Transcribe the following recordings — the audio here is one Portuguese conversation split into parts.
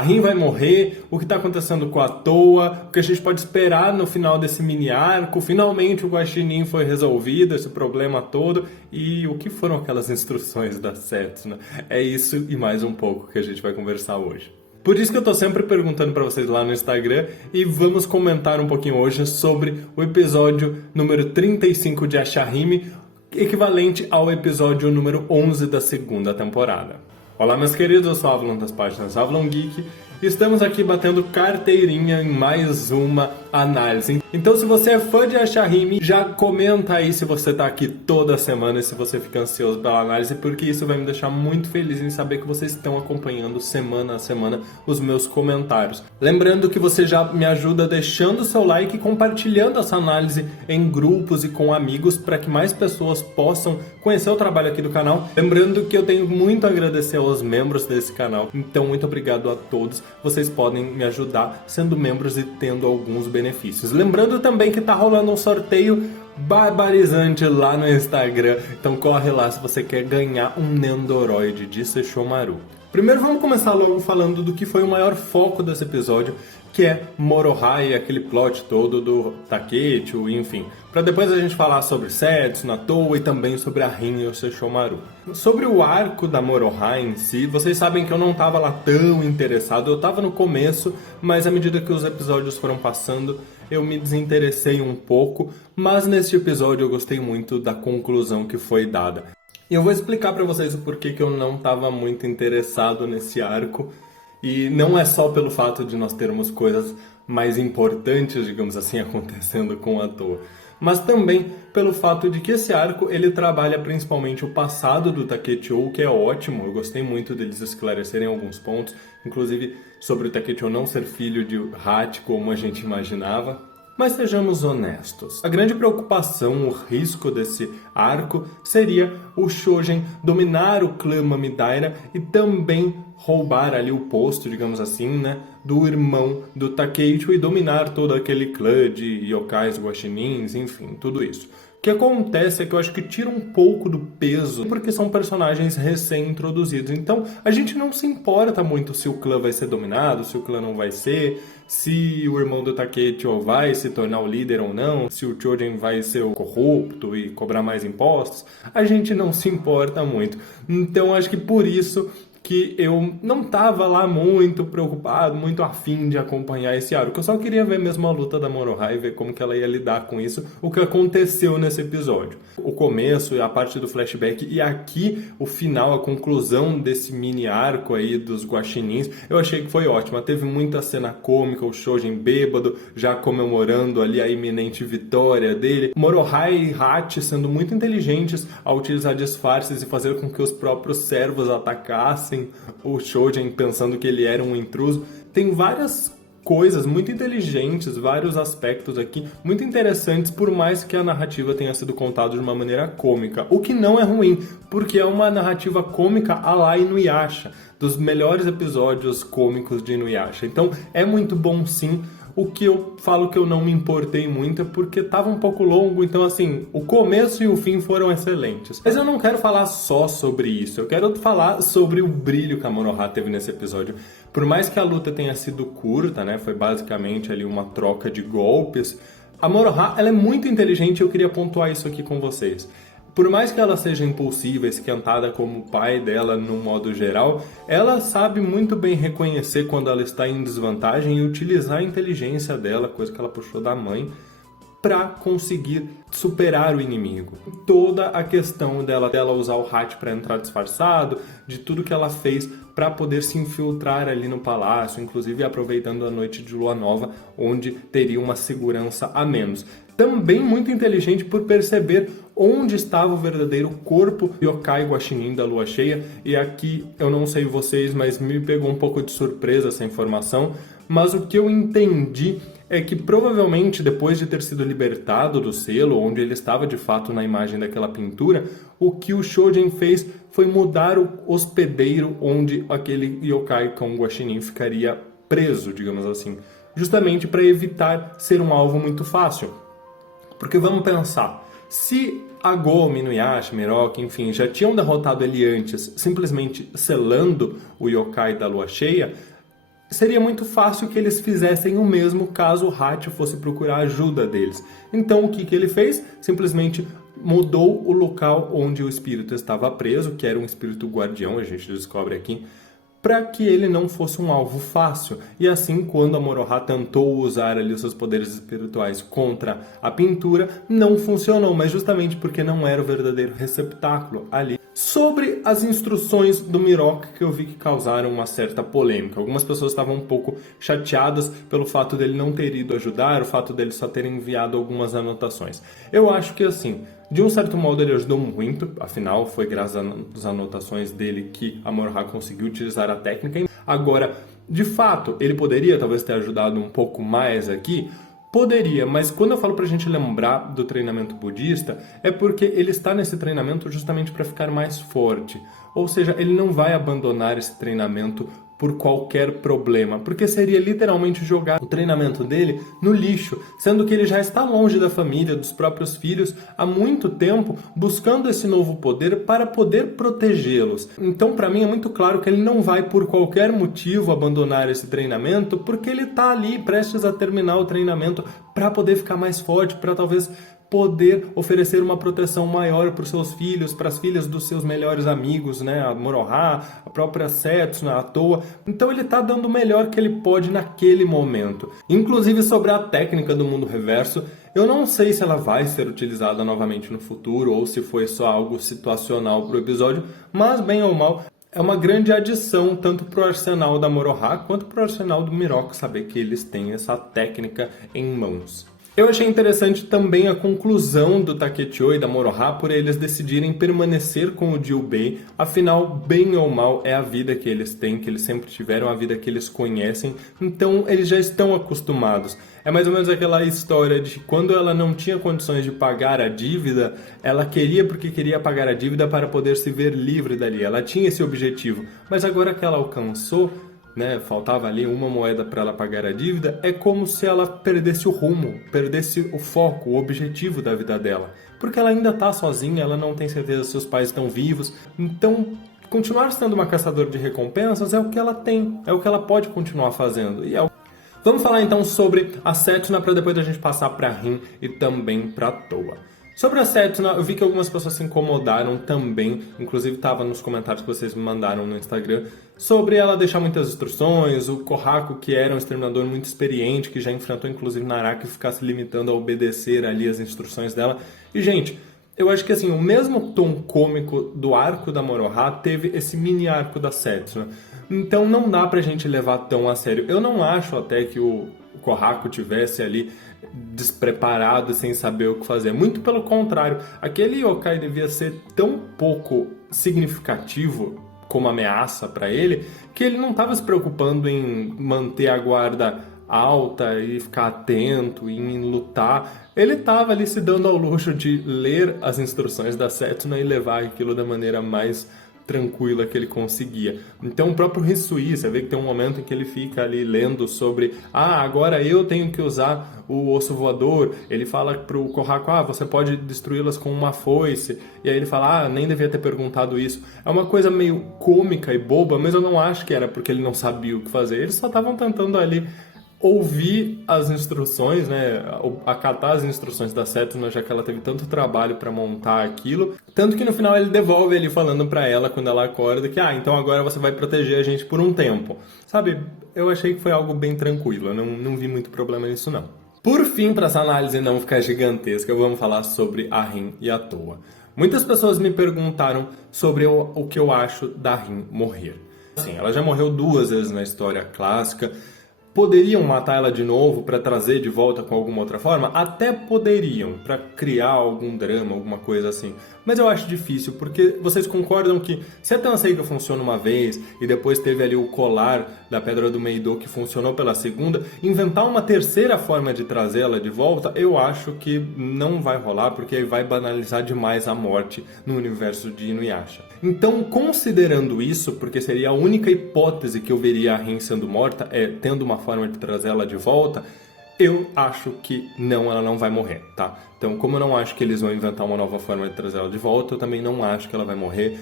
A Rin vai morrer, o que está acontecendo com a Toa, o que a gente pode esperar no final desse mini arco, finalmente o Guaxinim foi resolvido, esse problema todo, e o que foram aquelas instruções da Setsuna? É isso e mais um pouco que a gente vai conversar hoje. Por isso que eu tô sempre perguntando pra vocês lá no Instagram e vamos comentar um pouquinho hoje sobre o episódio número 35 de Ashahime, equivalente ao episódio número 11 da segunda temporada. Olá meus queridos, eu sou o Avalon das páginas Avalon Geek e estamos aqui batendo carteirinha em mais uma análise. Então se você é fã de Ashahime, já comenta aí se você tá aqui toda semana e se você fica ansioso pela análise, porque isso vai me deixar muito feliz em saber que vocês estão acompanhando semana a semana os meus comentários. Lembrando que você já me ajuda deixando o seu like e compartilhando essa análise em grupos e com amigos para que mais pessoas possam conhecer o trabalho aqui do canal. Lembrando que eu tenho muito a agradecer aos membros desse canal, então muito obrigado a todos. Vocês podem me ajudar sendo membros e tendo alguns benefícios. Lembrando também que tá rolando um sorteio barbarizante lá no Instagram, então corre lá se você quer ganhar um Nendoroid de Sesshomaru. Primeiro vamos começar logo falando do que foi o maior foco desse episódio, que é Morohai, aquele plot todo do Takechi, enfim. Para depois a gente falar sobre Setsuna, Toa e também sobre a Rin e o Sesshomaru. Sobre o arco da Morohai em si, vocês sabem que eu não estava lá tão interessado, eu estava no começo, mas à medida que os episódios foram passando, eu me desinteressei um pouco, mas neste episódio eu gostei muito da conclusão que foi dada. E eu vou explicar para vocês o porquê que eu não estava muito interessado nesse arco. E não é só pelo fato de nós termos coisas mais importantes, digamos assim, acontecendo com a Toa, mas também pelo fato de que esse arco ele trabalha principalmente o passado do Takechou, que é ótimo. Eu gostei muito deles esclarecerem alguns pontos, inclusive sobre o Takechou não ser filho de Hachi, como a gente imaginava. Mas sejamos honestos, a grande preocupação, o risco desse arco seria o Shougen dominar o clã Mamidaira e também roubar ali o posto, digamos assim, né, do irmão do Takeicho e dominar todo aquele clã de yokais, guaxinins, enfim, tudo isso. O que acontece é que eu acho que tira um pouco do peso, porque são personagens recém-introduzidos. Então, a gente não se importa muito se o clã vai ser dominado, se o clã não vai ser, se o irmão do Takeicho vai se tornar o líder ou não, se o Chojin vai ser o corrupto e cobrar mais impostos. A gente não se importa muito. Então, acho que por isso que eu não estava lá muito preocupado, muito afim de acompanhar esse arco. Eu só queria ver mesmo a luta da Morohai, ver como que ela ia lidar com isso, o que aconteceu nesse episódio. O começo, a parte do flashback e aqui o final, a conclusão desse mini arco aí dos guaxinins, eu achei que foi ótima. Teve muita cena cômica, o Shougen bêbado, já comemorando ali a iminente vitória dele. Morohai e Hachi sendo muito inteligentes ao utilizar disfarces e fazer com que os próprios servos atacassem o Shougen pensando que ele era um intruso. Tem várias coisas muito inteligentes, vários aspectos aqui muito interessantes, por mais que a narrativa tenha sido contada de uma maneira cômica, o que não é ruim, porque é uma narrativa cômica à la Inuyasha, dos melhores episódios cômicos de Inuyasha. Então é muito bom sim. O que eu falo que eu não me importei muito é porque estava um pouco longo, então assim, o começo e o fim foram excelentes. Mas eu não quero falar só sobre isso, eu quero falar sobre o brilho que a Morohai teve nesse episódio. Por mais que a luta tenha sido curta, né, foi basicamente ali uma troca de golpes, a Morohai, ela é muito inteligente e eu queria pontuar isso aqui com vocês. Por mais que ela seja impulsiva, esquentada como o pai dela no modo geral, ela sabe muito bem reconhecer quando ela está em desvantagem e utilizar a inteligência dela, coisa que ela puxou da mãe, para conseguir superar o inimigo. Toda a questão dela usar o Hachi para entrar disfarçado, de tudo que ela fez para poder se infiltrar ali no palácio, inclusive aproveitando a noite de lua nova, onde teria uma segurança a menos. Também muito inteligente por perceber onde estava o verdadeiro corpo yokai guaxinim da lua cheia, e aqui eu não sei vocês, mas me pegou um pouco de surpresa essa informação, mas o que eu entendi é que provavelmente depois de ter sido libertado do selo, onde ele estava de fato na imagem daquela pintura, o que o Shougen fez foi mudar o hospedeiro onde aquele yokai com guaxinim ficaria preso, digamos assim, justamente para evitar ser um alvo muito fácil. Porque vamos pensar, se a Gomi, Inuyasha, Miroki, enfim, já tinham derrotado ele antes, simplesmente selando o yokai da lua cheia, seria muito fácil que eles fizessem o mesmo caso o Hatch fosse procurar a ajuda deles. Então o que ele fez? Simplesmente mudou o local onde o espírito estava preso, que era um espírito guardião, a gente descobre aqui, para que ele não fosse um alvo fácil. E assim, quando a Moroha tentou usar ali os seus poderes espirituais contra a pintura, não funcionou, mas justamente porque não era o verdadeiro receptáculo ali. Sobre as instruções do Mihawk, que eu vi que causaram uma certa polêmica. Algumas pessoas estavam um pouco chateadas pelo fato dele não ter ido ajudar, o fato dele só ter enviado algumas anotações. Eu acho que assim, de um certo modo ele ajudou muito, afinal foi graças às anotações dele que a Moroha conseguiu utilizar a técnica. Agora, de fato, ele poderia talvez ter ajudado um pouco mais aqui. Poderia, mas quando eu falo pra gente lembrar do treinamento budista, é porque ele está nesse treinamento justamente para ficar mais forte. Ou seja, ele não vai abandonar esse treinamento por qualquer problema, porque seria literalmente jogar o treinamento dele no lixo, sendo que ele já está longe da família, dos próprios filhos, há muito tempo, buscando esse novo poder para poder protegê-los. Então, para mim, é muito claro que ele não vai, por qualquer motivo, abandonar esse treinamento, porque ele está ali, prestes a terminar o treinamento, para poder ficar mais forte, para talvez poder oferecer uma proteção maior para os seus filhos, para as filhas dos seus melhores amigos, né? A Moroha, a própria Setsuna, a Towa. Então ele está dando o melhor que ele pode naquele momento. Inclusive sobre a técnica do mundo reverso, eu não sei se ela vai ser utilizada novamente no futuro ou se foi só algo situacional para o episódio, mas bem ou mal, é uma grande adição tanto para o arsenal da Moroha quanto para o arsenal do Mihawk saber que eles têm essa técnica em mãos. Eu achei interessante também a conclusão do Takechio e da Moroha por eles decidirem permanecer com o Jubei. Afinal, bem ou mal, é a vida que eles têm, que eles sempre tiveram, a vida que eles conhecem. Então, eles já estão acostumados. É mais ou menos aquela história de quando ela não tinha condições de pagar a dívida, ela queria porque queria pagar a dívida para poder se ver livre dali. Ela tinha esse objetivo. Mas agora que ela alcançou, né, faltava ali uma moeda para ela pagar a dívida, é como se ela perdesse o rumo, perdesse o foco, o objetivo da vida dela. Porque ela ainda está sozinha, ela não tem certeza se os pais estão vivos. Então, continuar sendo uma caçadora de recompensas é o que ela tem, é o que ela pode continuar fazendo. Vamos falar então sobre a Setsuna para depois a gente passar para Rin e também para Towa. Sobre a Setsuna, eu vi que algumas pessoas se incomodaram também, inclusive estava nos comentários que vocês me mandaram no Instagram, sobre ela deixar muitas instruções, o Kohaku, que era um exterminador muito experiente, que já enfrentou inclusive Naraka, e ficar se limitando a obedecer ali as instruções dela. E, gente, eu acho que assim, o mesmo tom cômico do arco da Moroha teve esse mini arco da Setsuna. Então não dá pra gente levar tão a sério. Eu não acho até que o Kohaku tivesse ali despreparado, sem saber o que fazer. Muito pelo contrário, aquele yokai devia ser tão pouco significativo como ameaça para ele, que ele não estava se preocupando em manter a guarda alta e ficar atento, em lutar. Ele estava ali se dando ao luxo de ler as instruções da Setsuna e levar aquilo da maneira mais tranquila que ele conseguia. Então o próprio Hisui, você vê que tem um momento em que ele fica ali lendo sobre agora eu tenho que usar o osso voador. Ele fala pro Kohaku, você pode destruí-las com uma foice. E aí ele fala, nem devia ter perguntado isso. É uma coisa meio cômica e boba, mas eu não acho que era porque ele não sabia o que fazer. Eles só estavam tentando ali ouvir as instruções, né, acatar as instruções da Setsuna, já que ela teve tanto trabalho para montar aquilo. Tanto que no final ele devolve ele falando para ela, quando ela acorda, que então agora você vai proteger a gente por um tempo. Sabe, eu achei que foi algo bem tranquilo, eu não vi muito problema nisso não. Por fim, para essa análise não ficar gigantesca, vamos falar sobre a Rin e a Towa. Muitas pessoas me perguntaram sobre o que eu acho da Rin morrer. Sim, ela já morreu 2 vezes na história clássica. Poderiam matar ela de novo para trazer de volta com alguma outra forma? Até poderiam, para criar algum drama, alguma coisa assim. Mas eu acho difícil, porque vocês concordam que se a Tanseiga funciona uma vez e depois teve ali o colar da Pedra do Meidō que funcionou pela segunda, inventar uma terceira forma de trazê-la de volta, eu acho que não vai rolar, porque aí vai banalizar demais a morte no universo de Inuyasha. Então, considerando isso, porque seria a única hipótese que eu veria a Rin sendo morta, tendo uma forma de trazê-la de volta, eu acho que não, ela não vai morrer, tá? Então, como eu não acho que eles vão inventar uma nova forma de trazer ela de volta, eu também não acho que ela vai morrer.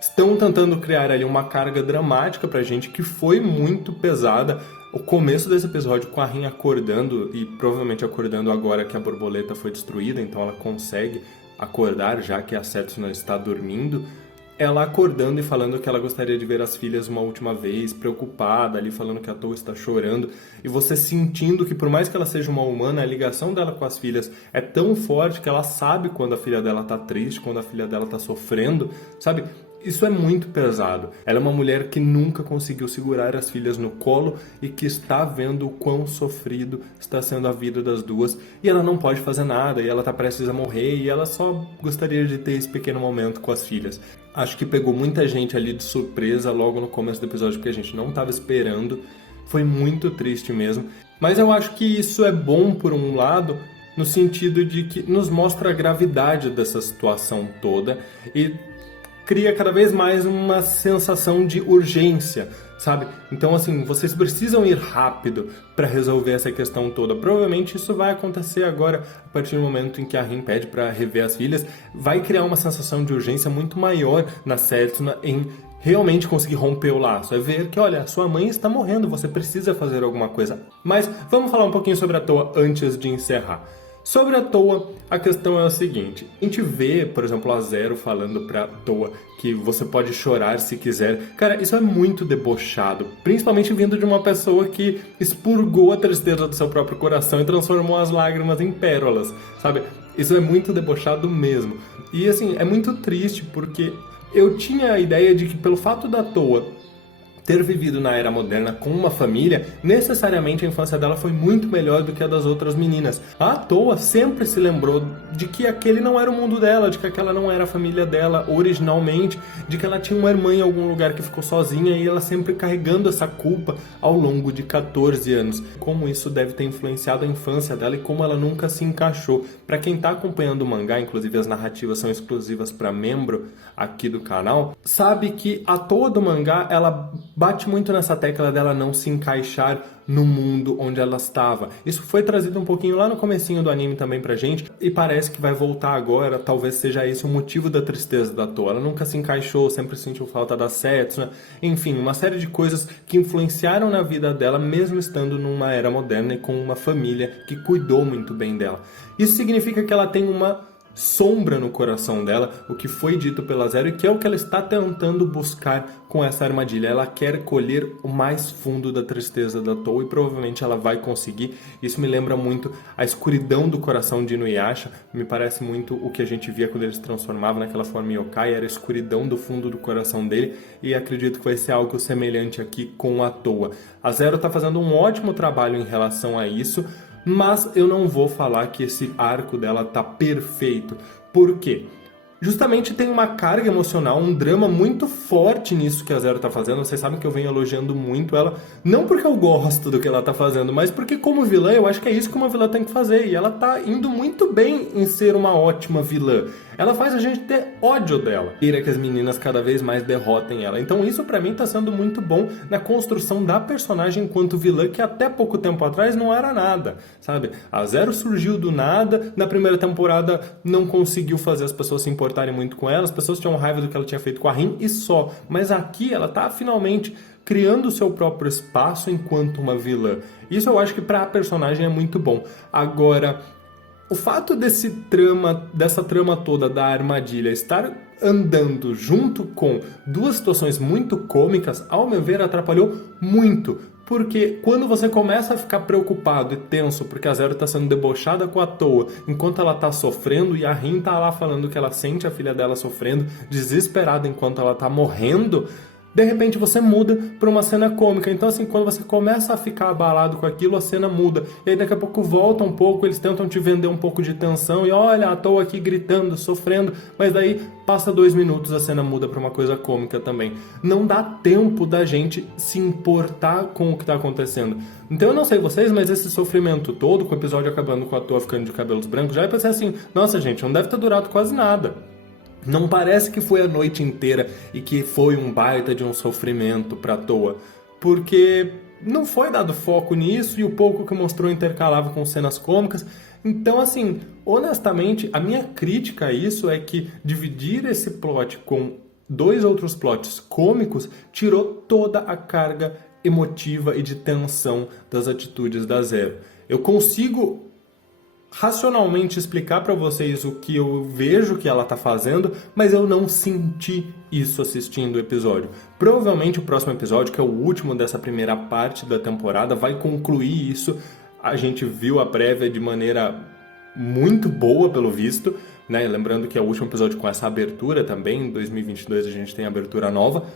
Estão tentando criar ali uma carga dramática pra gente que foi muito pesada. O começo desse episódio com a Rin acordando, e provavelmente acordando agora que a borboleta foi destruída, então ela consegue acordar já que a Setsuna está dormindo. Ela acordando e falando que ela gostaria de ver as filhas uma última vez, preocupada ali, falando que a Toa está chorando. E você sentindo que por mais que ela seja uma humana, a ligação dela com as filhas é tão forte que ela sabe quando a filha dela está triste, quando a filha dela está sofrendo, sabe? Isso é muito pesado. Ela é uma mulher que nunca conseguiu segurar as filhas no colo e que está vendo o quão sofrido está sendo a vida das duas. E ela não pode fazer nada, e ela está prestes a morrer, e ela só gostaria de ter esse pequeno momento com as filhas. Acho que pegou muita gente ali de surpresa logo no começo do episódio, porque a gente não estava esperando. Foi muito triste mesmo. Mas eu acho que isso é bom por um lado, no sentido de que nos mostra a gravidade dessa situação toda e cria cada vez mais uma sensação de urgência, sabe? Então, assim, vocês precisam ir rápido para resolver essa questão toda. Provavelmente isso vai acontecer agora, a partir do momento em que a Rin pede para rever as filhas. Vai criar uma sensação de urgência muito maior na Setsuna em realmente conseguir romper o laço. É ver que, olha, sua mãe está morrendo, você precisa fazer alguma coisa. Mas vamos falar um pouquinho sobre a Toa antes de encerrar. Sobre a Toa, a questão é a seguinte. A gente vê, por exemplo, a Zero falando pra Toa que você pode chorar se quiser. Cara, isso é muito debochado. Principalmente vindo de uma pessoa que expurgou a tristeza do seu próprio coração e transformou as lágrimas em pérolas, sabe? Isso é muito debochado mesmo. E assim, é muito triste porque eu tinha a ideia de que pelo fato da Toa ter vivido na era moderna com uma família, necessariamente a infância dela foi muito melhor do que a das outras meninas. A Toa sempre se lembrou de que aquele não era o mundo dela, de que aquela não era a família dela originalmente, de que ela tinha uma irmã em algum lugar que ficou sozinha e ela sempre carregando essa culpa ao longo de 14 anos. Como isso deve ter influenciado a infância dela e como ela nunca se encaixou. Para quem está acompanhando o mangá, inclusive as narrativas são exclusivas para membro aqui do canal, sabe que a Toa do mangá, ela bate muito nessa tecla dela não se encaixar no mundo onde ela estava. Isso foi trazido um pouquinho lá no comecinho do anime também pra gente, e parece que vai voltar agora, talvez seja esse o motivo da tristeza da Toa. Ela nunca se encaixou, sempre sentiu falta da Setsuna, enfim, uma série de coisas que influenciaram na vida dela, mesmo estando numa era moderna e com uma família que cuidou muito bem dela. Isso significa que ela tem uma sombra no coração dela, o que foi dito pela Zero e que é o que ela está tentando buscar com essa armadilha. Ela quer colher o mais fundo da tristeza da Toa e provavelmente ela vai conseguir. Isso me lembra muito a escuridão do coração de Inuyasha, me parece muito o que a gente via quando ele se transformava naquela forma yokai, era a escuridão do fundo do coração dele, e acredito que vai ser algo semelhante aqui com a Toa. A Zero está fazendo um ótimo trabalho em relação a isso, mas eu não vou falar que esse arco dela tá perfeito. Por quê? Justamente tem uma carga emocional, um drama muito forte nisso que a Zero tá fazendo. Vocês sabem que eu venho elogiando muito ela, não porque eu gosto do que ela tá fazendo, mas porque como vilã eu acho que é isso que uma vilã tem que fazer. E ela tá indo muito bem em ser uma ótima vilã. Ela faz a gente ter ódio dela. Queira que as meninas cada vez mais derrotem ela. Então isso pra mim tá sendo muito bom na construção da personagem enquanto vilã, que até pouco tempo atrás não era nada, sabe? A Zero surgiu do nada, na primeira temporada não conseguiu fazer as pessoas se importarem muito com ela, as pessoas tinham raiva do que ela tinha feito com a Rin e só. Mas aqui ela tá finalmente criando o seu próprio espaço enquanto uma vilã. Isso eu acho que pra personagem é muito bom. Agora, o fato dessa trama toda da armadilha estar andando junto com duas situações muito cômicas, ao meu ver, atrapalhou muito. Porque quando você começa a ficar preocupado e tenso porque a Zero está sendo debochada com a Toa, enquanto ela está sofrendo, e a Rin tá lá falando que ela sente a filha dela sofrendo, desesperada enquanto ela está morrendo, de repente você muda para uma cena cômica. Então assim, quando você começa a ficar abalado com aquilo, a cena muda. E aí daqui a pouco volta um pouco, eles tentam te vender um pouco de tensão. E olha, a Toa aqui gritando, sofrendo. Mas daí passa 2 minutos, a cena muda para uma coisa cômica também. Não dá tempo da gente se importar com o que está acontecendo. Então eu não sei vocês, mas esse sofrimento todo, com o episódio acabando com a Toa ficando de cabelos brancos, já ia pensar assim, nossa gente, não deve ter durado quase nada. Não parece que foi a noite inteira e que foi um baita de um sofrimento pra Toa, porque não foi dado foco nisso e o pouco que mostrou intercalava com cenas cômicas. Então, assim, honestamente, a minha crítica a isso é que dividir esse plot com dois outros plots cômicos, tirou toda a carga emotiva e de tensão das atitudes da Zero. Eu consigo racionalmente explicar para vocês o que eu vejo que ela tá fazendo, mas eu não senti isso assistindo o episódio. Provavelmente o próximo episódio, que é o último dessa primeira parte da temporada, vai concluir isso. A gente viu a prévia de maneira muito boa, pelo visto, né? Lembrando que é o último episódio com essa abertura também. Em 2022 a gente tem abertura nova,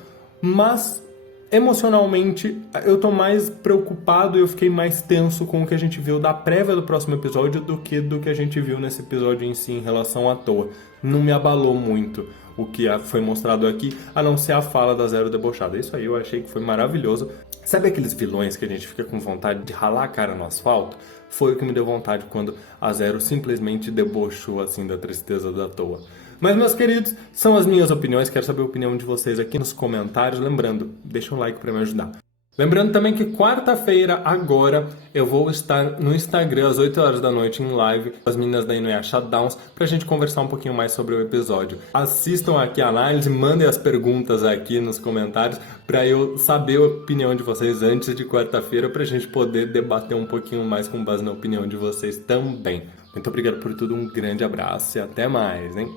mas emocionalmente, eu tô mais preocupado e eu fiquei mais tenso com o que a gente viu da prévia do próximo episódio do que a gente viu nesse episódio em si em relação à Toa. Não me abalou muito o que foi mostrado aqui, a não ser a fala da Zero debochada. Isso aí eu achei que foi maravilhoso. Sabe aqueles vilões que a gente fica com vontade de ralar a cara no asfalto? Foi o que me deu vontade quando a Zero simplesmente debochou assim da tristeza da Toa. Mas, meus queridos, são as minhas opiniões. Quero saber a opinião de vocês aqui nos comentários. Lembrando, deixa um like para me ajudar. Lembrando também que quarta-feira, agora, eu vou estar no Instagram às 8 horas da noite em live com as meninas da Inuyasha Downs pra gente conversar um pouquinho mais sobre o episódio. Assistam aqui a análise, mandem as perguntas aqui nos comentários pra eu saber a opinião de vocês antes de quarta-feira pra gente poder debater um pouquinho mais com base na opinião de vocês também. Muito obrigado por tudo, um grande abraço e até mais, hein?